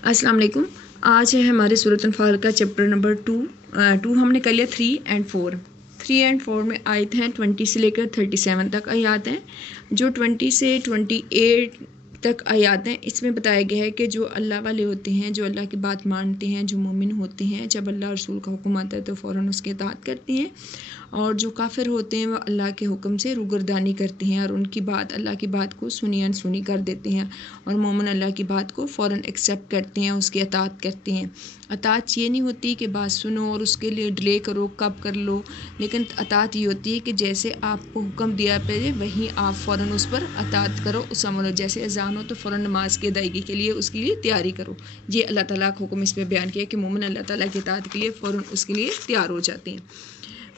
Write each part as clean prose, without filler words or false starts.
السلام علیکم. آج ہے ہمارے سورۃ انفال کا چیپٹر نمبر 2 ہم نے کر لیا 3 اور 4. 3 اور 4 میں آیت ہیں 20 سے لے کر 37 تک آیات ہیں. جو 20 سے 28 تک آیات ہیں اس میں بتایا گیا ہے کہ جو اللہ والے ہوتے ہیں، جو اللہ کی بات مانتے ہیں، جو مومن ہوتے ہیں، جب اللہ رسول کا حکم آتا ہے تو فوراً اس کی اطاعت کرتے ہیں، اور جو کافر ہوتے ہیں وہ اللہ کے حکم سے روگردانی کرتے ہیں اور ان کی بات، اللہ کی بات کو سنی انسنی کر دیتے ہیں، اور مومن اللہ کی بات کو فوراً ایکسیپٹ کرتے ہیں، اس کی اطاعت کرتے ہیں. اطاعت یہ نہیں ہوتی کہ بات سنو اور اس کے لیے ڈیلے کرو، کب کر لو، لیکن اطاعت یہ ہوتی ہے کہ جیسے آپ کو حکم دیا پہلے وہیں آپ فوراً اس پر اطاعت کرو، اس عمل. جیسے اذان ہو تو فوراً نماز کی ادائیگی کے لیے اس کے لیے تیاری کرو. یہ اللہ تعالیٰ کا حکم اس میں بیان کیا کہ مومن اللہ تعالیٰ کی اطاعت کے لیے فوراً اس کے لیے تیار ہو جاتے ہیں.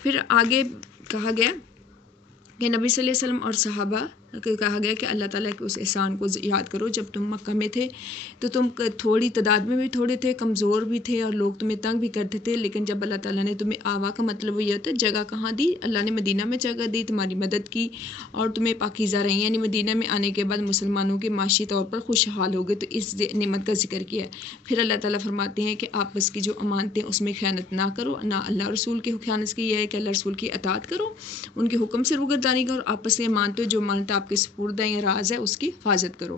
پھر آگے کہا گیا کہ نبی صلی اللہ علیہ وسلم اور صحابہ کو کہا گیا کہ اللہ تعالیٰ کے اس احسان کو یاد کرو. جب تم مکہ میں تھے تو تم تھوڑی تعداد میں بھی تھوڑے تھے، کمزور بھی تھے، اور لوگ تمہیں تنگ بھی کرتے تھے، لیکن جب اللہ تعالیٰ نے تمہیں آوا کا مطلب یہ ہوتا ہے جگہ کہاں دی، اللہ نے مدینہ میں جگہ دی، تمہاری مدد کی اور تمہیں پاکیزہ رہی، یعنی مدینہ میں آنے کے بعد مسلمانوں کے معاشی طور پر خوشحال ہو گئے. تو اس نعمت کا ذکر کیا ہے. پھر اللہ تعالیٰ فرماتے ہیں کہ آپس کی جو امانتیں اس میں خیانت نہ کرو، نہ اللہ رسول کی خیانت کی. یہ ہے کہ اللہ رسول کی اطاعت کرو، ان کے حکم سے روگردانی کرو، آپس میں مانتے ہو جو مانتا آپ کے سپرد ہے یا راز ہے اس کی حفاظت کرو.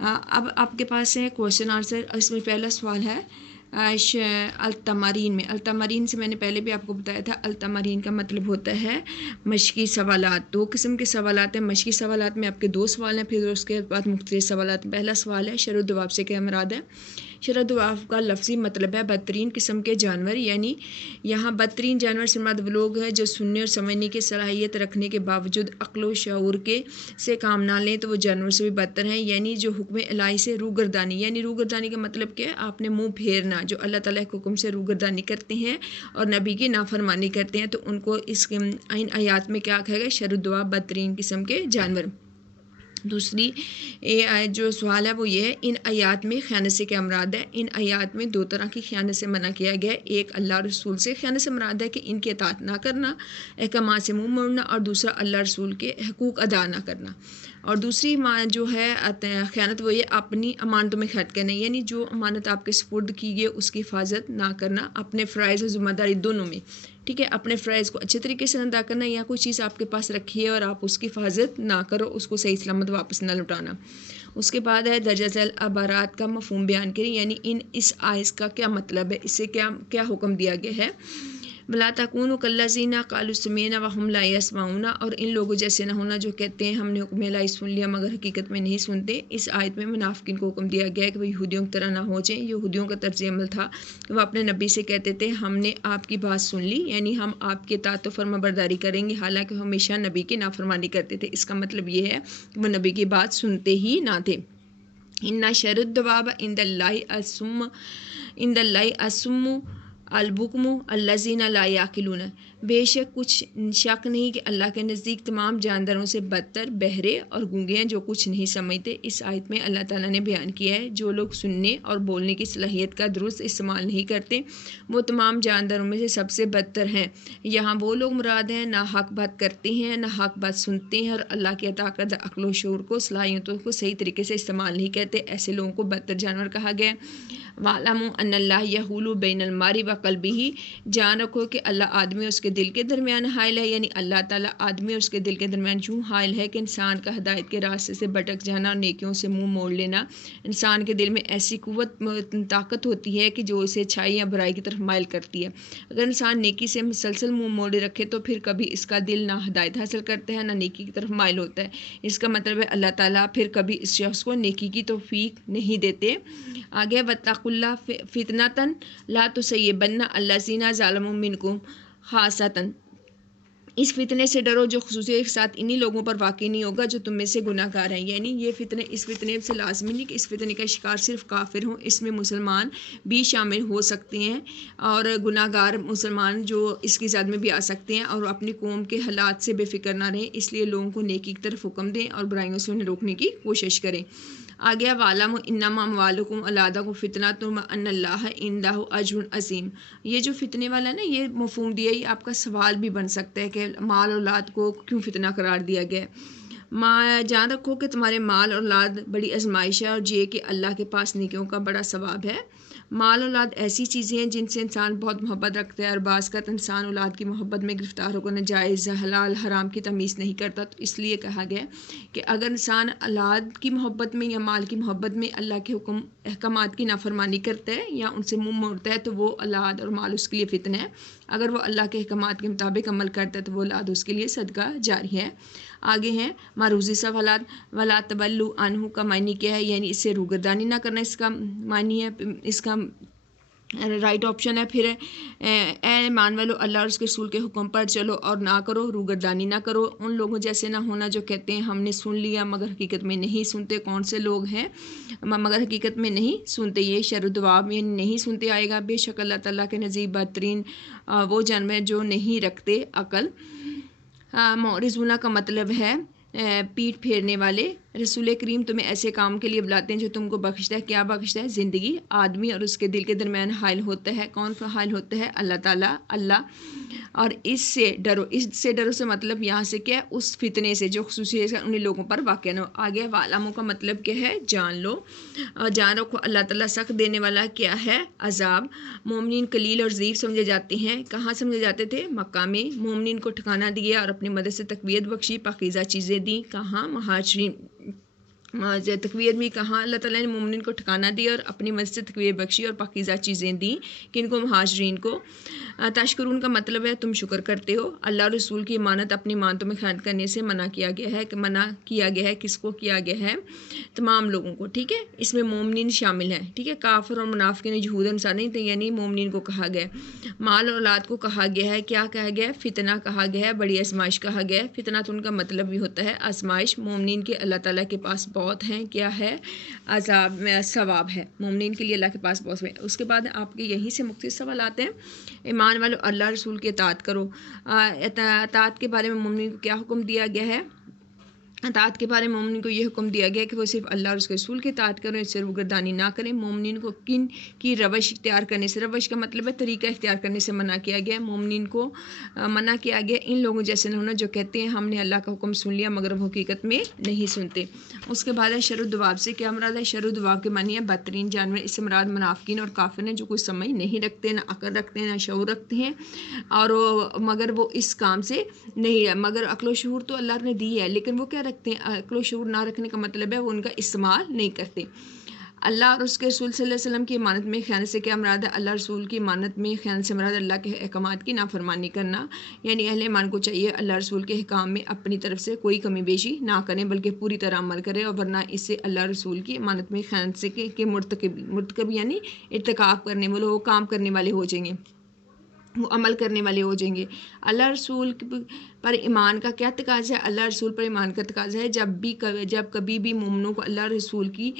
اب آپ کے پاس ہے کوشچن آنسر. اس میں پہلا سوال ہے التمارین میں. التمارین سے میں نے پہلے بھی آپ کو بتایا تھا، التمارین کا مطلب ہوتا ہے مشقی سوالات. 2 قسم کے سوالات ہیں. مشقی سوالات میں آپ کے 2 سوال ہیں، پھر اس کے بعد مختلف سوالات. پہلا سوال ہے شرح دواب سے کیا مراد ہے. شرح دواب کا لفظی مطلب ہے بدترین قسم کے جانور، یعنی یہاں بدترین جانور سے مراد وہ لوگ ہیں جو سننے اور سمجھنے کی صلاحیت رکھنے کے باوجود عقل و شعور کے سے کام نہ لیں تو وہ جانور سے بھی بدتر ہیں. یعنی جو حکم الہی سے روگردانی، یعنی روگردانی کا مطلب کیا ہے، آپ نے منہ پھیرنا. جو اللہ تعالیٰ کے حکم سے روگردانی کرتے ہیں اور نبی کی نافرمانی کرتے ہیں تو ان کو اس ان آیات میں کیا کہے گا، شرح دواب، بدترین قسم کے جانور. دوسری جو سوال ہے وہ یہ ہے ان آیات میں خیانت سے کیا مراد ہے. ان آیات میں 2 طرح کی خیانت سے منع کیا گیا ہے. ایک اللہ رسول سے خیانت سے مراد ہے کہ ان کی اطاعت نہ کرنا، احکامات سے منہ موڑنا، اور دوسرا اللہ رسول کے حقوق ادا نہ کرنا. اور دوسری جو ہے خیانت وہ یہ اپنی امانتوں میں خیانت کرنا، یعنی جو امانت آپ کے سپرد کی گئی اس کی حفاظت نہ کرنا، اپنے فرائض اور ذمہ داری دونوں میں. ٹھیک ہے، اپنے فرائض کو اچھے طریقے سے ادا کرنا، یا کوئی چیز آپ کے پاس رکھی ہے اور آپ اس کی حفاظت نہ کرو، اس کو صحیح سلامت واپس نہ لوٹانا. اس کے بعد ہے درجہ ذیل عبارات کا مفہوم بیان کریں، یعنی اس آیت کا کیا مطلب ہے، اس سے کیا حکم دیا گیا ہے. وَلَا تَكُونُوا كَالَّذِينَ قَالُوا سَمِعْنَا وَهُمْ لَا يَسْمَعُونَ، اور ان لوگوں جیسے نہ ہونا جو کہتے ہیں ہم نے حکم الہی سن لیا مگر حقیقت میں نہیں سنتے. اس آیت میں منافقین کو حکم دیا گیا ہے کہ وہ یہودیوں کی طرح نہ ہو جائیں. یہودیوں کا طرز عمل تھا کہ وہ اپنے نبی سے کہتے تھے ہم نے آپ کی بات سن لی، یعنی ہم آپ کے اطاعت و فرما برداری کریں گے، حالانکہ وہ ہمیشہ نبی کی نافرمانی کرتے تھے. اس کا مطلب یہ ہے کہ وہ نبی کی بات سنتے ہی نہ تھے. اِنَّ شَرَّ الدَّوَابِ عِندَ اللَّهِ الصُّمُّ البکم الذین لا یعقلون. بے شک کچھ شک نہیں کہ اللہ کے نزدیک تمام جانداروں سے بدتر بہرے اور گونگے ہیں جو کچھ نہیں سمجھتے. اس آیت میں اللہ تعالیٰ نے بیان کیا ہے جو لوگ سننے اور بولنے کی صلاحیت کا درست استعمال نہیں کرتے وہ تمام جانداروں میں سے سب سے بدتر ہیں. یہاں وہ لوگ مراد ہیں نہ حق بات کرتے ہیں، نہ حق بات سنتے ہیں، اور اللہ کی عطا کردہ عقل و شعور کو، صلاحیتوں کو صحیح طریقے سے استعمال نہیں کرتے. ایسے لوگوں کو بدتر جانور کہا گیا. وَاعْلَمُوا أَنَّ اللَّهَ يَحُولُ بَيْنَ الْمَرْءِ وَقَلْبِهِ. جان رکھو کہ اللہ آدمی اور اس کے دل کے درمیان حائل ہے، یعنی اللہ تعالیٰ آدمی اور اس کے دل کے درمیان یوں حائل ہے کہ انسان کا ہدایت کے راستے سے بھٹک جانا اور نیکیوں سے منہ موڑ لینا. انسان کے دل میں ایسی طاقت ہوتی ہے کہ جو اسے اچھائی یا برائی کی طرف مائل کرتی ہے. اگر انسان نیکی سے مسلسل منہ موڑے رکھے تو پھر کبھی اس کا دل نہ ہدایت حاصل کرتا ہے نہ نیکی کی طرف مائل ہوتا ہے. اس کا مطلب ہے اللہ تعالیٰ پھر کبھی اس شخص کو نیکی کی توفیق نہیں دیتے. آگے وَاتَّقُوا اللَّهَ فِتْنَةً لَا تُصِيبَنَّ الَّذِينَ ظَلَمُوا مِنكُمْ خَاصَّةً. اس فتنے سے ڈرو جو خصوصیت کے ساتھ انہی لوگوں پر واقع نہیں ہوگا جو تم میں سے گناہ گار ہیں. یعنی یہ اس فتنے سے لازمی نہیں کہ اس فتنے کا شکار صرف کافر ہوں، اس میں مسلمان بھی شامل ہو سکتے ہیں اور گناہ گار مسلمان جو اس کی زد میں بھی آ سکتے ہیں، اور اپنی قوم کے حالات سے بے فکر نہ رہیں. اس لیے لوگوں کو نیکی کی طرف حکم دیں اور برائیوں سے انہیں روکنے کی کوشش کریں. آگے وَاعْلَمُوا إِنَّمَا أَمْوَالُكُمْ وَأَوْلَادُكُمْ فِتْنَةٌ وَأَنَّ اللَّهَ عِندَهُ أَجْرٌ عَظِيمٌ. یہ جو فتنے والا ہے نا، یہ مفہوم دیا ہی آپ کا سوال بھی بن سکتا ہے کہ مال اولاد کو کیوں فتنہ قرار دیا گیا ہے. جان رکھو کہ تمہارے مال اور اولاد بڑی آزمائش ہے، اور یہ کہ اللہ کے پاس نیکیوں کا بڑا ثواب ہے۔ مال اولاد ایسی چیزیں ہیں جن سے انسان بہت محبت رکھتا ہے، اور بعض کا انسان اولاد کی محبت میں گرفتار ہو کر ناجائز حلال حرام کی تمیز نہیں کرتا، تو اس لیے کہا گیا کہ اگر انسان اولاد کی محبت میں یا مال کی محبت میں اللہ کے حکم احکامات کی نافرمانی کرتا ہے یا ان سے منہ موڑتا ہے تو وہ اولاد اور مال اس کے لیے فتنہ ہے۔ اگر وہ اللہ کے احکامات کے مطابق عمل کرتا ہے تو وہ اولاد اس کے لیے صدقہ جاری ہے۔ آگے ہیں معروضی سوالات۔ ولا تولوا عنہ کا معنی کیا ہے؟ یعنی اس سے روگردانی نہ کرنا، اس کا معنی ہے، اس کا رائٹ آپشن ہے۔ پھر اے ایمان والو اللہ اور اس کے رسول کے حکم پر چلو اور نہ کرو روگردانی نہ کرو، ان لوگوں جیسے نہ ہونا جو کہتے ہیں ہم نے سن لیا مگر حقیقت میں نہیں سنتے۔ کون سے لوگ ہیں مگر حقیقت میں نہیں سنتے؟ یہ شر و دواب یعنی نہیں سنتے آئے گا۔ بے شک اللہ تعالیٰ کے نزدیک بدترین وہ جانور جو نہیں رکھتے عقل۔ معرضون کا مطلب ہے پیٹھ پھیرنے والے۔ رسول کریم تمہیں ایسے کام کے لیے بلاتے ہیں جو تم کو بخشتا ہے۔ کیا بخشتا ہے؟ زندگی۔ آدمی اور اس کے دل کے درمیان حائل ہوتا ہے۔ کون حائل ہوتا ہے؟ اللہ تعالیٰ، اللہ۔ اور اس سے ڈرو، اس سے ڈرو سے مطلب یہاں سے کیا ہے؟ اس فتنے سے جو خصوصیت انہیں لوگوں پر واقع نہ ہو۔ آگے وعلموا کا مطلب کیا ہے؟ جان لو، جان رکھو اللہ تعالیٰ سخت دینے والا کیا ہے؟ عذاب۔ مومنین قلیل اور ضعیف سمجھے جاتے ہیں۔ کہاں سمجھے جاتے تھے؟ مکہ میں۔ مومنین کو ٹھکانہ دیا اور اپنی مدد سے تقویت بخشی، پاکیزہ چیزیں دیں۔ کہاں؟ مہاجرین۔ تقویت بھی کہاں اللہ تعالیٰ نے مومنین کو ٹھکانہ دیا اور اپنی مدد سے تقویت بخشی اور پاکیزہ چیزیں دیں۔ کن کو؟ مہاجرین کو۔ تشکرون کا مطلب ہے تم شکر کرتے ہو۔ اللہ اور رسول کی امانت اپنی امانتوں میں خیانت کرنے سے منع کیا گیا ہے۔ منع کیا گیا ہے کس کو کیا گیا ہے؟ تمام لوگوں کو، ٹھیک ہے۔ اس میں مومنین شامل ہیں، ٹھیک ہے۔ کافر اور منافقین یہود انصار نہیں تھے، یعنی مومنین کو کہا گیا ہے۔ مال اور اولاد کو کہا گیا ہے، کیا کہا گیا ہے؟ فتنہ کہا گیا ہے، بڑی آزمائش کہا گیا ہے۔ فتنہ تو ان کا مطلب بھی ہوتا ہے آزمائش۔ مومنین کے اللہ تعالیٰ کے پاس بہت ہیں، کیا ہے؟ عذاب میں ثواب ہے، مومنین کے لیے اللہ کے پاس بہت ہے۔ اس کے بعد آپ کے یہیں سے مختلف سوالات ہیں۔ ایمان والو اللہ رسول کی اطاعت کرو۔ اطاعت کے بارے میں مومنین کو کیا حکم دیا گیا ہے؟ اطاعت کے بارے میں مومنین کو یہ حکم دیا گیا کہ وہ صرف اللہ اور اس کے رسول کی اطاعت کریں، اس سے روگردانی نہ کریں۔ مومنین کو کن کی روش اختیار کرنے سے، روش کا مطلب ہے طریقہ اختیار کرنے سے منع کیا گیا ہے۔ مومنین کو منع کیا گیا ان لوگوں جیسے نہ ہونا جو کہتے ہیں ہم نے اللہ کا حکم سن لیا مگر وہ حقیقت میں نہیں سنتے۔ اس کے بعد ہے شر و دواب سے کیا مراد ہے؟ شر و دواب کے معنی ہے بدترین جانور۔ اس سے مراد منافقین اور کافر ہیں جو کوئی سمجھ نہیں رکھتے، نہ عقل رکھتے ہیں، نہ شعور رکھتے ہیں، اور مگر وہ اس کام سے نہیں ہے۔ مگر عقل و شعور تو اللہ نے دی ہے لیکن وہ کیا رکھتے ہیں؟ عقل و شعور نہ رکھنے کا مطلب ہے وہ ان کا استعمال نہیں کرتے۔ اللہ اور اس کے رسول صلی اللہ علیہ وسلم کی امانت میں خیانت سے کیا مراد ہے؟ اللہ رسول کی امانت میں خیانت سے مراد اللہ کے احکامات کی نافرمانی کرنا، یعنی اہل ایمان کو چاہیے اللہ رسول کے احکام میں اپنی طرف سے کوئی کمی بیشی نہ کریں بلکہ پوری طرح عمل کرے، اور ورنہ اس سے اللہ رسول کی امانت میں خیانت سے کہ مرتکب یعنی ارتکاب کرنے والے، وہ کام کرنے والے ہو جائیں گے، وہ عمل کرنے والے ہو جائیں گے۔ اللہ رسول پر ایمان کا کیا تقاضا ہے؟ اللہ رسول پر ایمان کا تقاضا ہے جب کبھی بھی مومنوں کو اللہ رسول کے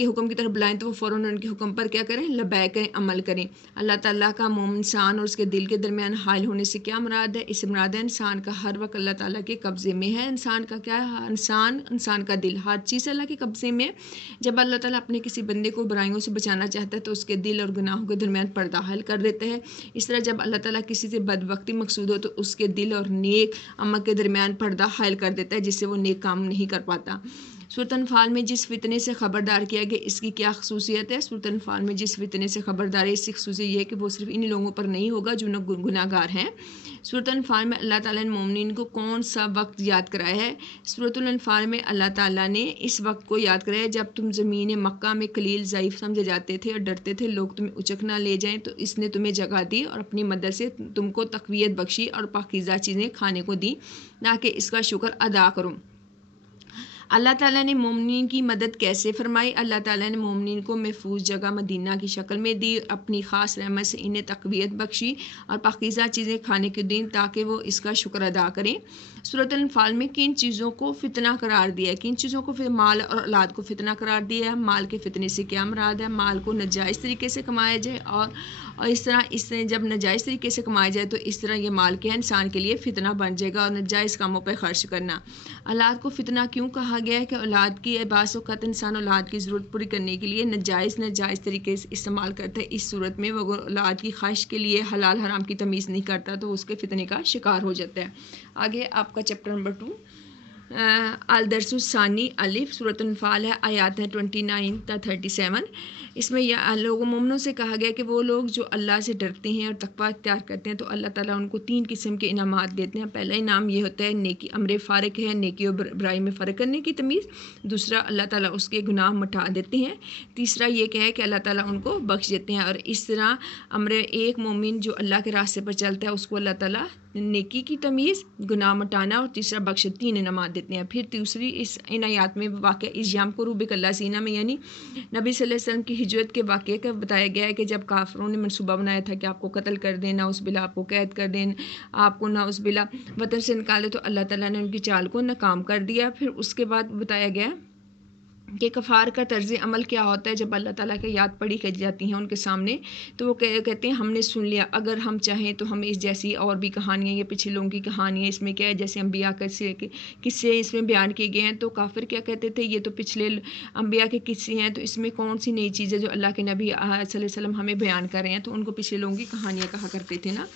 حکم کی طرف بلائیں تو وہ فوراً ان کے حکم پر کیا کریں؟ لبیک کریں، عمل کریں۔ اللہ تعالیٰ کا مومن انسان اور اس کے دل کے درمیان حائل ہونے سے کیا مراد ہے؟ اس سے مراد ہے انسان کا ہر وقت اللہ تعالیٰ کے قبضے میں ہے۔ انسان کا کیا ہے؟ انسان کا دل، ہر چیز اللہ کے قبضے میں۔ جب اللہ تعالیٰ اپنے کسی بندے کو برائیوں سے بچانا چاہتا ہے تو اس کے دل اور گناہوں کے درمیان پردہ حائل کر دیتا ہے۔ اس طرح جب اللہ تعالیٰ کسی سے بدبختی مقصود ہو تو اس کے دل اور نیک عمل کے درمیان پردہ حائل کر دیتا ہے جس سے وہ نیک کام نہیں کر پاتا۔ سورۃ انفال میں جس فتنے سے خبردار کیا گیا اس کی کیا خصوصیت ہے؟ سورۃ انفال میں جس فتنے سے خبردار ہے اس کی خصوصیت یہ ہے کہ وہ صرف انہی لوگوں پر نہیں ہوگا جو گناہ گار ہیں۔ سورۃ انفال میں اللہ تعالیٰ نے مومنین کو کون سا وقت یاد کرایا ہے؟ سورۃ الانفال میں اللہ تعالیٰ نے اس وقت کو یاد کرایا جب تم زمین مکہ میں قلیل ضعیف سمجھے جاتے تھے اور ڈرتے تھے لوگ تمہیں اچک نہ لے جائیں، تو اس نے تمہیں جگہ دی اور اپنی مدد سے تم کو تقویت بخشی اور پاکیزہ چیزیں کھانے کو دی تاکہ اس کا شکر ادا کرو۔ اللہ تعالیٰ نے مومنین کی مدد کیسے فرمائی؟ اللہ تعالیٰ نے مومنین کو محفوظ جگہ مدینہ کی شکل میں دی، اپنی خاص رحمت سے انہیں تقویت بخشی اور پاکیزہ چیزیں کھانے کو دیں تاکہ وہ اس کا شکر ادا کریں۔ سورۃ الانفال میں کن چیزوں کو فتنہ قرار دیا ہے؟ کن چیزوں کو مال اور اولاد کو فتنہ قرار دیا ہے؟ مال کے فتنے سے کیا مراد ہے؟ مال کو ناجائز طریقے سے کمایا جائے اور اس طرح جب ناجائز طریقے سے کمایا جائے تو اس طرح یہ مال کے انسان کے لیے فتنہ بن جائے گا اور ناجائز کاموں پر خرچ کرنا۔ اولاد کو فتنہ کیوں کہا گیا ہے؟ کہ اولاد کی بعض اوقات انسان اولاد کی ضرورت پوری کرنے کے لیے ناجائز طریقے سے استعمال کرتا ہے۔ اس صورت میں وہ اولاد کی خواہش کے لیے حلال حرام کی تمیز نہیں کرتا تو اس کے فتنے کا شکار ہو جاتا ہے۔ آگے آپ کا چیپٹر نمبر 2۔ الدرس الثانی الف سورۃ الانفال ہے، آیات ہیں 29 تا 37۔ اس میں یہ لوگوں مومنوں سے کہا گیا کہ وہ لوگ جو اللہ سے ڈرتے ہیں اور تقویٰ اختیار کرتے ہیں تو اللہ تعالیٰ ان کو 3 قسم کے انعامات دیتے ہیں۔ پہلا انعام یہ ہوتا ہے نیکی، امر فارق ہے، نیکی اور برائی میں فرق کرنے کی تمیز۔ دوسرا، اللہ تعالیٰ اس کے گناہ مٹا دیتے ہیں۔ تیسرا یہ کہ ہے کہ اللہ تعالیٰ ان کو بخش دیتے ہیں۔ اور اس طرح امر ایک مومن جو اللہ کے راستے پر چلتا ہے اس کو اللہ تعالیٰ نیکی کی تمیز، گناہ مٹانا اور تیسرا بخش، 3 انعامات دیتے ہیں۔ پھر تیسری ان آیات میں واقعہ اس یام کو روبک اللہ سینہ میں، یعنی نبی صلی اللہ علیہ وسلم کی ہجرت کے واقعے کا بتایا گیا ہے کہ جب کافروں نے منصوبہ بنایا تھا کہ آپ کو قتل کر دیں، نعوذ باللہ آپ کو قید کر دیں، آپ کو نعوذ باللہ وطن سے نکالے، تو اللہ تعالیٰ نے ان کی چال کو ناکام کر دیا۔ پھر اس کے بعد بتایا گیا کہ کفار کا طرز عمل کیا ہوتا ہے جب اللہ تعالیٰ کی یاد پڑھی جاتی ہیں ان کے سامنے، تو وہ کہتے ہیں ہم نے سن لیا، اگر ہم چاہیں تو ہم اس جیسی اور بھی کہانیاں، یہ پچھلے لوگوں کی کہانیاں اس میں کیا ہے، جیسے انبیاء قصے اس میں بیان کیے گئے ہیں، تو کافر کیا کہتے تھے یہ تو پچھلے انبیاء کے قصے ہیں، تو اس میں کون سی نئی چیز ہے جو اللہ کے نبی صلی اللہ علیہ وسلم ہمیں بیان کر رہے ہیں، تو ان کو پچھلے لوگوں کی کہانیاں کہا کرتے تھے نا۔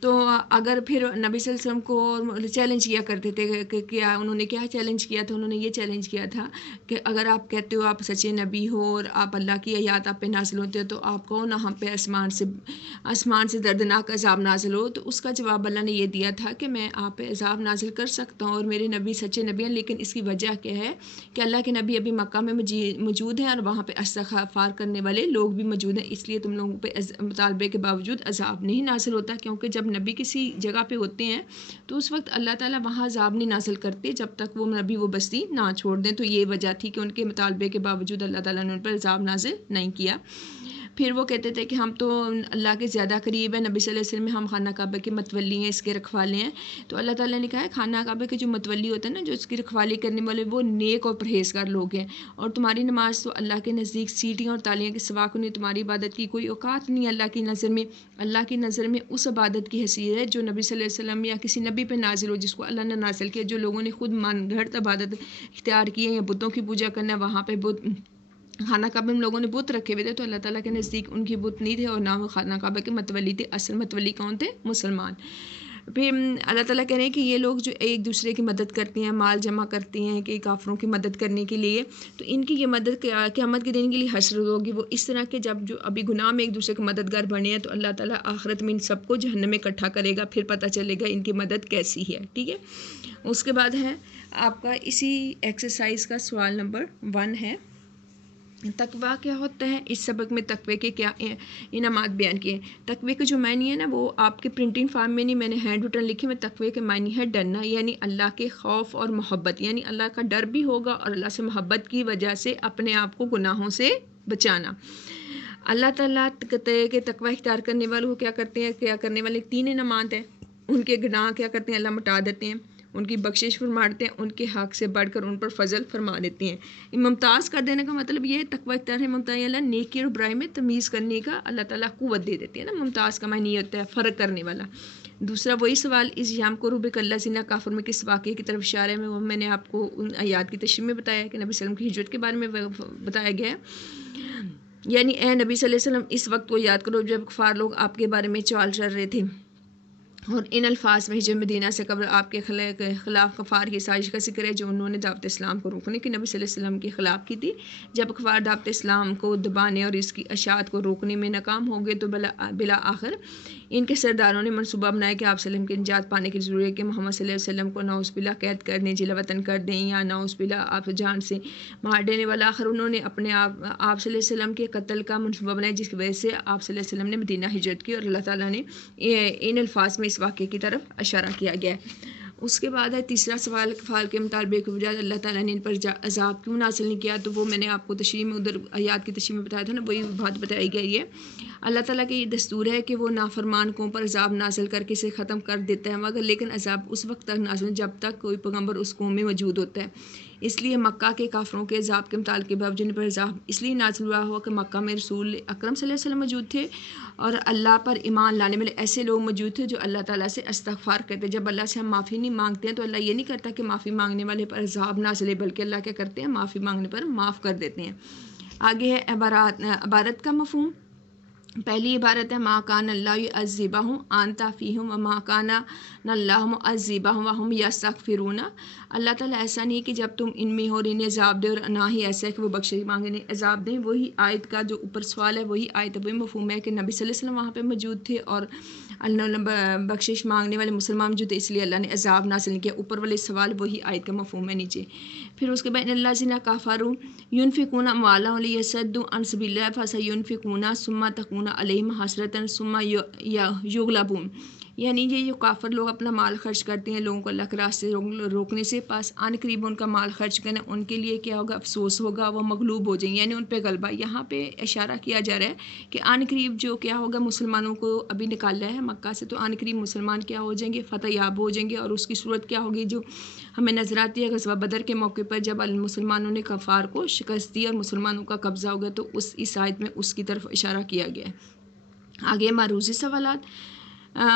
تو اگر پھر نبی صلی اللہ علیہ وسلم کو چیلنج کیا کرتے تھے کہ کیا انہوں نے کیا چیلنج کیا تھا، انہوں نے یہ چیلنج کیا تھا کہ اگر آپ کہتے ہو آپ سچے نبی ہو اور آپ اللہ کی آیات آپ پہ نازل ہوتے ہو تو آپ کہو نہ ہم پہ آسمان سے دردناک عذاب نازل ہو۔ تو اس کا جواب اللہ نے یہ دیا تھا کہ میں آپ پہ عذاب نازل کر سکتا ہوں اور میرے نبی سچے نبی ہیں، لیکن اس کی وجہ کیا ہے کہ اللہ کے نبی ابھی مکہ میں موجود ہیں اور وہاں پہ استغفار کرنے والے لوگ بھی موجود ہیں، اس لیے تم لوگوں پہ مطالبے کے باوجود عذاب نہیں نازل ہوتا، کیونکہ جب نبی کسی جگہ پہ ہوتے ہیں تو اس وقت اللہ تعالیٰ وہاں عذاب نہیں نازل کرتے جب تک وہ نبی وہ بستی نہ چھوڑ دیں۔ تو یہ وجہ تھی کہ ان کے مطالبے کے باوجود اللہ تعالیٰ نے ان پر عذاب نازل نہیں کیا۔ پھر وہ کہتے تھے کہ ہم تو اللہ کے زیادہ قریب ہیں، نبی صلی اللہ علیہ وسلم میں ہم خانہ کعبہ کے متولی ہیں، اس کے رکھوالے ہیں۔ تو اللہ تعالیٰ نے کہا ہے خانہ کعبہ کے جو متولی ہوتا ہے نا، جو اس کی رکھوالی کرنے والے، وہ نیک اور پرہیزگار لوگ ہیں، اور تمہاری نماز تو اللہ کے نزدیک سیٹیاں اور تالیاں کے سوا کو نہیں، تمہاری عبادت کی کوئی اوقات نہیں اللہ کی نظر میں۔ اللہ کی نظر میں اس عبادت کی حیثیت ہے جو نبی صلی اللہ علیہ وسلم یا کسی نبی پہ نازل ہو، جس کو اللہ نے نازل کیا۔ جو لوگوں نے خود من گھڑت عبادت اختیار کی ہے یا بتوں کی پوجا کرنا ہے، وہاں پہ خانہ کعبہ میں لوگوں نے بت رکھے ہوئے تھے، تو اللہ تعالیٰ کے نزدیک ان کی بت نہیں تھے اور نہ وہ خانہ کعبہ کے متولی تھے۔ اصل متولی کون تھے؟ مسلمان۔ پھر اللہ تعالیٰ کہہ رہے ہیں کہ یہ لوگ جو ایک دوسرے کی مدد کرتے ہیں، مال جمع کرتے ہیں کہ کافروں کی مدد کرنے کے لیے، تو ان کی یہ مدد قیامت کے دن کے لیے حسرت ہوگی۔ وہ اس طرح کہ جب جو ابھی گناہ میں ایک دوسرے کے مددگار بنے ہیں، تو اللہ تعالیٰ آخرت میں ان سب کو جہنم میں اکٹھا کرے گا، پھر پتہ چلے گا ان کی مدد کیسی ہے، ٹھیک ہے۔ اس کے بعد ہے آپ کا اسی ایکسرسائز کا سوال نمبر 1 ہے، تقویٰ کیا ہوتا ہے؟ اس سبق میں تقوی کے کیا انعامات بیان کیے ہیں۔ تقوی کے جو معنی ہے نا، وہ آپ کے پرنٹنگ فارم میں نہیں، میں نے ہینڈ ریٹن لکھے میں۔ تقوی کے معنی ہے ڈرنا، یعنی اللہ کے خوف اور محبت، یعنی اللہ کا ڈر بھی ہوگا اور اللہ سے محبت کی وجہ سے اپنے آپ کو گناہوں سے بچانا۔ اللہ تعالیٰ کے تقوی اختیار کرنے والوں کو کیا کرتے ہیں؟ کیا کرنے والے 3 انعامات ہیں، ان کے گناہ کیا کرتے ہیں؟ اللہ مٹا دیتے ہیں، ان کی بخشش فرماتے ہیں، ان کے حق سے بڑھ کر ان پر فضل فرما دیتے ہیں۔ ممتاز کر دینے کا مطلب یہ تقوی اختیار ہے، ممتاز اللہ نیکی اور برائی میں تمیز کرنے کا اللہ تعالیٰ قوت دے دیتے ہیں نا۔ ممتاز کا معنی یہ ہوتا ہے فرق کرنے والا۔ دوسرا وہی سوال اس یام کو روبک اللہ سینہ کافر میں کس واقعے کی طرف اشارہ ہے؟ وہ میں نے آپ کو ان آیات کی تشریح میں بتایا کہ نبی صلی اللہ علیہ وسلم کی ہجرت کے بارے میں بتایا گیا ہے، یعنی اے نبی صلی اللہ علیہ وسلم اس وقت کو یاد کرو جب کفار لوگ آپ کے بارے میں چال چل رہے تھے، اور ان الفاظ میں ہجرت مدینہ سے قبل آپ کے خلاف کفار کی سازش کا ذکر ہے جو انہوں نے دعوت اسلام کو روکنے کی نبی صلی اللہ علیہ وسلم کے خلاف کی تھی۔ جب کفار دعوت اسلام کو دبانے اور اس کی اشاعت کو روکنے میں ناکام ہو گئے تو بالآخر ان کے سرداروں نے منصوبہ بنایا کہ آپ صلی اللہ علیہ وسلم کی نجات پانے کی ضرورت ہے کہ محمد صلی اللہ علیہ وسلم کو نعوذ باللہ قید کر دیں، جلا وطن کر دیں، یا نعوذ باللہ آپ جان سے مار دینے والا۔ آخر انہوں نے اپنے آپ صلی اللہ علیہ وسلم کے قتل کا منصوبہ بنایا، جس کی وجہ سے آپ صلی اللہ علیہ وسلم نے مدینہ ہجرت کی، اور اللہ تعالیٰ نے ان الفاظ میں اس واقعے کی طرف اشارہ کیا گیا ہے۔ اس کے بعد ہے تیسرا سوال، کفار کے مطالبے کے بجائے اللہ تعالیٰ نے ان پر عذاب کیوں نازل نہیں کیا؟ تو وہ میں نے آپ کو تشریح میں ادھر آیات کی تشریح میں بتایا تھا نا، وہی بات بتائی گئی ہے۔ اللہ تعالیٰ کے یہ دستور ہے کہ وہ نافرمان قوم پر عذاب نازل کر کے اسے ختم کر دیتا ہے، مگر لیکن عذاب اس وقت تک نازل جب تک کوئی پیغمبر اس قوم میں موجود ہوتا ہے۔ اس لیے مکہ کے کافروں کے عذاب کے متعلق باوجود پر عذاب اس لیے نازل ہوا ہوا کہ مکہ میں رسول اکرم صلی اللہ علیہ وسلم موجود تھے اور اللہ پر ایمان لانے والے ایسے لوگ موجود تھے جو اللہ تعالیٰ سے استغفار کرتے۔ جب اللہ سے ہم معافی نہیں مانگتے ہیں تو اللہ یہ نہیں کرتا کہ معافی مانگنے والے پر عذاب نازل ہے، بلکہ اللہ کیا کرتے ہیں؟ معافی مانگنے پر معاف کر دیتے ہیں۔ آگے ہے عبارت کا مفہوم، پہلی عبارت ہے ما کان اللہ یعذبہم انت فیہم وما کان اللہ معذبہم وہم یستغفرون. اللہ تعالیٰ ایسا نہیں کہ جب تم ان میں ہو اور انہیں عذاب دے، اور نہ ہی ایسا ہے کہ وہ بخشش مانگے انہیں عذاب دیں. وہی آیت کا جو اوپر سوال ہے وہی آیت وہی مفہوم ہے کہ نبی صلی اللہ علیہ وسلم وہاں پہ موجود تھے اور اللہ بخشش مانگنے والے مسلمان موجود تھے، اس لیے اللہ نے عذاب نازل نہیں کیا. اوپر والے سوال وہی آیت کا مفہوم ہے نیچے. پھر اس کے بعد الذین کفروا ينفقون اموالهم لیصدوا عن سبیل اللہ فسینفقونها ثم تکون علیہم حسرۃ ثم یغلبون. یعنی یہ جو کافر لوگ اپنا مال خرچ کرتے ہیں لوگوں کو اللہ کے راستے روکنے سے، پاس آن قریب ان کا مال خرچ کرنا ان کے لیے کیا ہوگا؟ افسوس ہوگا، وہ مغلوب ہو جائیں گے، یعنی ان پہ غلبہ. یہاں پہ اشارہ کیا جا رہا ہے کہ آن قریب جو کیا ہوگا مسلمانوں کو ابھی نکالا ہے مکہ سے، تو آن قریب مسلمان کیا ہو جائیں گے؟ فتح یاب ہو جائیں گے. اور اس کی صورت کیا ہوگی جو ہمیں نظر آتی ہے غزوہ بدر کے موقع پر جب مسلمانوں نے کفار کو شکست دی اور مسلمانوں کا قبضہ ہو گیا، تو اس آیت میں اس کی طرف اشارہ کیا گیا ہے. آگے معروضی سوالات.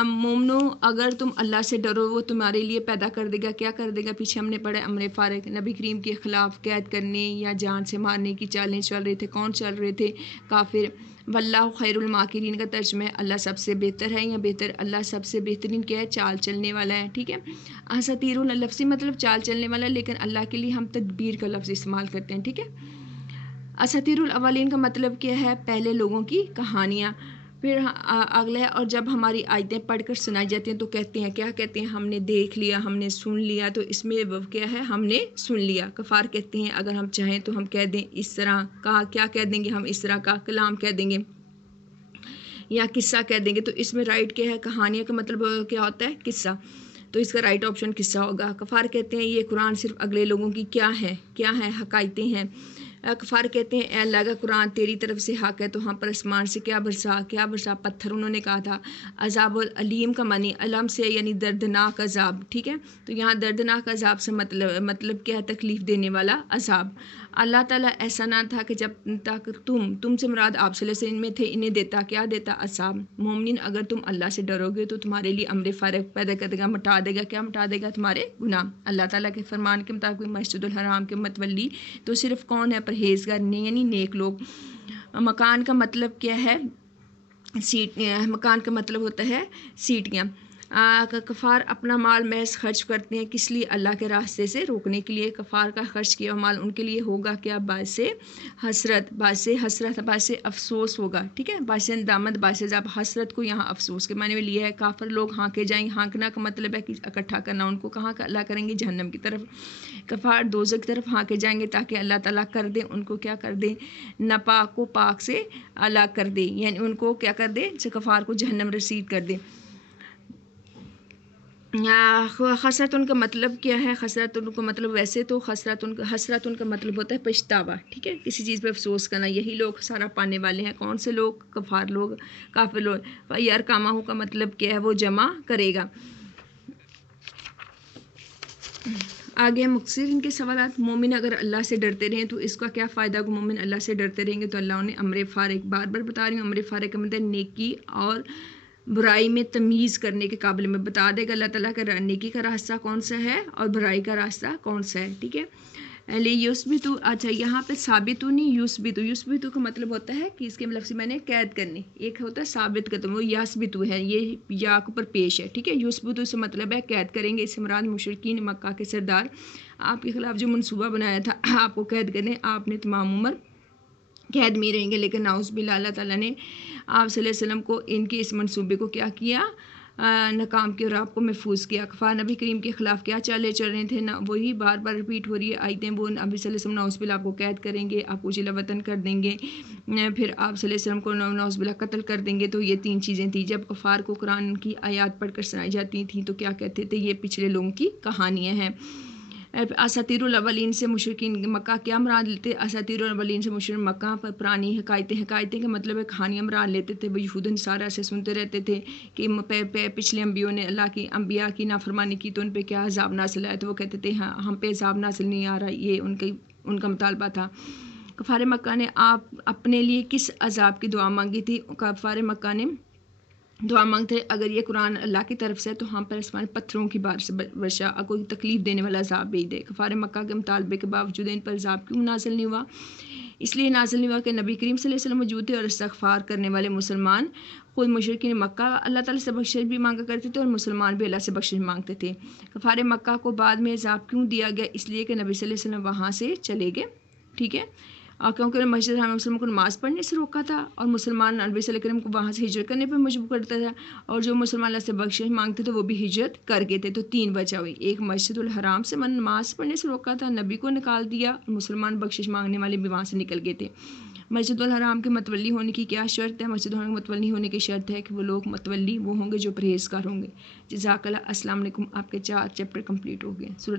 مومنو اگر تم اللہ سے ڈرو وہ تمہارے لیے پیدا کر دے گا. کیا کر دے گا؟ پیچھے ہم نے پڑھا امر فارغ، نبی کریم کے خلاف قید کرنے یا جان سے مارنے کی چالیں چل رہے تھے. کون چل رہے تھے؟ کافر. واللہ خیر الماکرین کا ترجمہ ہے اللہ سب سے بہتر ہے، یا بہتر اللہ سب سے بہترین کیا ہے؟ چال چلنے والا ہے. ٹھیک ہے. اساطیر لفظی مطلب چال چلنے والا ہے، لیکن اللہ کے لیے ہم تدبیر کا لفظ استعمال کرتے ہیں. ٹھیک ہے. اساطیر الاولین کا مطلب کیا ہے؟ پہلے لوگوں کی کہانیاں. پھر اگلا ہے اور جب ہماری آیتیں پڑھ کر سنائی جاتی ہیں تو کہتے ہیں، کیا کہتے ہیں؟ ہم نے دیکھ لیا، ہم نے سن لیا. تو اس میں کیا ہے؟ ہم نے سن لیا. کفار کہتے ہیں اگر ہم چاہیں تو ہم کہہ دیں اس طرح کا. کیا کہہ دیں گے؟ ہم اس طرح کا کلام کہہ دیں گے یا قصہ کہہ دیں گے. تو اس میں رائٹ کیا ہے؟ کہانیاں کا مطلب کیا ہوتا ہے؟ قصہ. تو اس کا رائٹ آپشن قصہ ہوگا. کفار کہتے ہیں یہ قرآن صرف اگلے لوگوں کی کیا ہے حقائقیں ہیں. کفار کہتے ہیں اے اللہ کا قرآن تیری طرف سے حق ہے تو ہم پر آسمان سے کیا برسا پتھر. انہوں نے کہا تھا. عذاب العلیم کا معنی علم سے یعنی دردناک عذاب. ٹھیک ہے. تو یہاں دردناک عذاب سے مطلب کیا ہے؟ تکلیف دینے والا عذاب. اللہ تعالیٰ ایسا نہ تھا کہ جب تک تم سے مراد آپ صلی اللہ علیہ وسلم میں تھے انہیں دیتا کیا دیتا؟ عذاب. مومنین اگر تم اللہ سے ڈرو گے تو تمہارے لیے امر فارغ پیدا کر دے گا، مٹا دے گا. کیا مٹا دے گا؟ تمہارے گناہ. اللہ تعالیٰ کے فرمان کے مطابق مسجد الحرام کے متولی تو صرف کون ہے؟ پرہیزگار یعنی نیک لوگ. مکان کا مطلب کیا ہے؟ مکان کا مطلب ہوتا ہے سیٹیاں. کفار اپنا مال محض خرچ کرتے ہیں کس لیے؟ اللہ کے راستے سے روکنے کے لیے. کفار کا خرچ کیا مال ان کے لیے ہوگا کیا؟ باعث حسرت، باعث افسوس ہوگا. ٹھیک ہے. باعث ندامت، باعث عذاب. حسرت کو یہاں افسوس کے معنی میں لیا ہے. کافر لوگ ہانکے جائیں گے. ہانکنا کا مطلب ہے کہ اکٹھا کرنا. ان کو کہاں کا اللہ کریں گے؟ جہنم کی طرف. کفار دوزخ کی طرف ہانکے جائیں گے تاکہ اللہ تعالیٰ کر دے ان کو کیا کر دے؟ ناپاک کو پاک سے الگ کر دے، یعنی ان کو کیا کر دے؟ کفار کو جہنم رسید کر دے. خسرت ان کا مطلب کیا ہے؟ خسرت ان کا مطلب ویسے تو حسرت ان کا مطلب ہوتا ہے پچھتاوا. ٹھیک ہے. کسی چیز پہ افسوس کرنا. یہی لوگ سارا پانے والے ہیں. کون سے لوگ؟ کفار لوگ، کافر لوگ. یار کامہ کا مطلب کیا ہے؟ وہ جمع کرے گا. آگے مختصر ان کے سوالات. مومن اگر اللہ سے ڈرتے رہیں تو اس کا کیا فائدہ ہوگا؟ مومن اللہ سے ڈرتے رہیں گے تو اللہ انہیں امر فارغ، بار بار بتا رہی ہوں، امر فارغ کا مطلب نیکی اور برائی میں تمیز کرنے کے قابل میں بتا دے گا. اللہ تعالیٰ کا نیکی کا راستہ کون سا ہے اور برائی کا راستہ کون سا ہے. ٹھیک ہے. یوسبتو. اچھا یہاں پہ ثابتو نہیں یوسبتو کا مطلب ہوتا ہے کہ اس کے لفظ میں نے قید کرنے. ایک ہوتا ہے ثابت قدم، وہ یاسبتو ہے، یہ یا کے اوپر پیش ہے. ٹھیک ہے. یوسبتو سے مطلب ہے قید کریں گے. اس سے مراد مشرکین مکہ کے سردار آپ کے خلاف جو منصوبہ بنایا تھا آپ کو قید کرنے، آپ نے تمام عمر قید میں رہیں گے. لیکن نعوذ باللہ اللہ تعالیٰ نے آپ صلی اللہ علیہ وسلم کو ان کے اس منصوبے کو کیا کیا؟ ناکام کیا اور آپ کو محفوظ کیا. کفار نبی کریم کے خلاف کیا چالے چل رہے تھے نا، وہی بار بار رپیٹ ہو رہی ہے آیتیں. وہ نبی صلی اللہ علیہ وسلم نعوذ باللہ آپ کو قید کریں گے، آپ کو جلا وطن کر دیں گے، پھر آپ صلی اللہ علیہ وسلم کو نعوذ باللہ قتل کر دیں گے. تو یہ تین چیزیں تھیں. جب کفار کو قرآن کی آیات پڑھ کر سنائی جاتی تھیں تو کیا کہتے تھے؟ یہ پچھلے لوگوں کی کہانیاں ہیں. اساطیر الاولین سے مشرکین مکہ کیا مراد لیتے؟ اساطیر الاولین سے مشرک مکہ پر پرانی حکایتیں کا مطلب ہے کہانیاں مراد لیتے تھے. وہ یہود نصارہ سے سنتے رہتے تھے کہ پچھلے انبیاء نے اللہ کی انبیاء کی نافرمانی کی تو ان پہ کیا عذاب نازل آیا. تو وہ کہتے تھے ہاں ہم پہ عذاب نازل نہیں آ رہا. یہ ان کا مطالبہ تھا. کفار مکہ نے آپ اپنے لیے کس عذاب کی دعا مانگی تھی؟ کفار مکہ نے دعا مانگتے اگر یہ قرآن اللہ کی طرف سے تو ہم پر آسمان پتھروں کی بارش سے ورشا کوئی تکلیف دینے والا عذاب بھیج دے. کفار مکہ کے مطالبے کے باوجود ان پر عذاب کیوں نازل نہیں ہوا؟ اس لیے نازل نہیں ہوا کہ نبی کریم صلی اللہ علیہ وسلم موجود تھے اور استغفار کرنے والے مسلمان خود مشرکین مکہ اللہ تعالیٰ سے بخشش بھی مانگا کرتے تھے اور مسلمان بھی اللہ سے بخشش مانگتے تھے. کفار مکہ کو بعد میں عذاب کیوں دیا گیا؟ اس لیے کہ نبی صلی اللہ علیہ وسلم وہاں سے چلے گئے. ٹھیک ہے، اور کیونکہ انہوں نے مسجد حرام میں مسلموں کو نماز پڑھنے سے روکا تھا اور مسلمان نبی صلی اللہ علیہ وسلم کو وہاں سے ہجرت کرنے پہ مجبور کرتا تھا، اور جو مسلمان اللہ سے بخشش مانگتے تھے وہ بھی ہجرت کر گئے تھے. تو 3 وجہ ہوئی، ایک مسجد الحرام سے نماز پڑھنے سے روکا تھا، نبی کو نکال دیا، اور مسلمان بخشش مانگنے والے بھی وہاں سے نکل گئے تھے. مسجد الحرام کے متولی ہونے کی کیا شرط ہے؟ مسجد الحرام کے متولی ہونے کی شرط ہے کہ وہ لوگ متولی وہ ہوں گے جو پرہیزگار ہوں گے. جزاک اللہ. السلام علیکم. آپ کے 4 چیپٹر کمپلیٹ ہو گئے.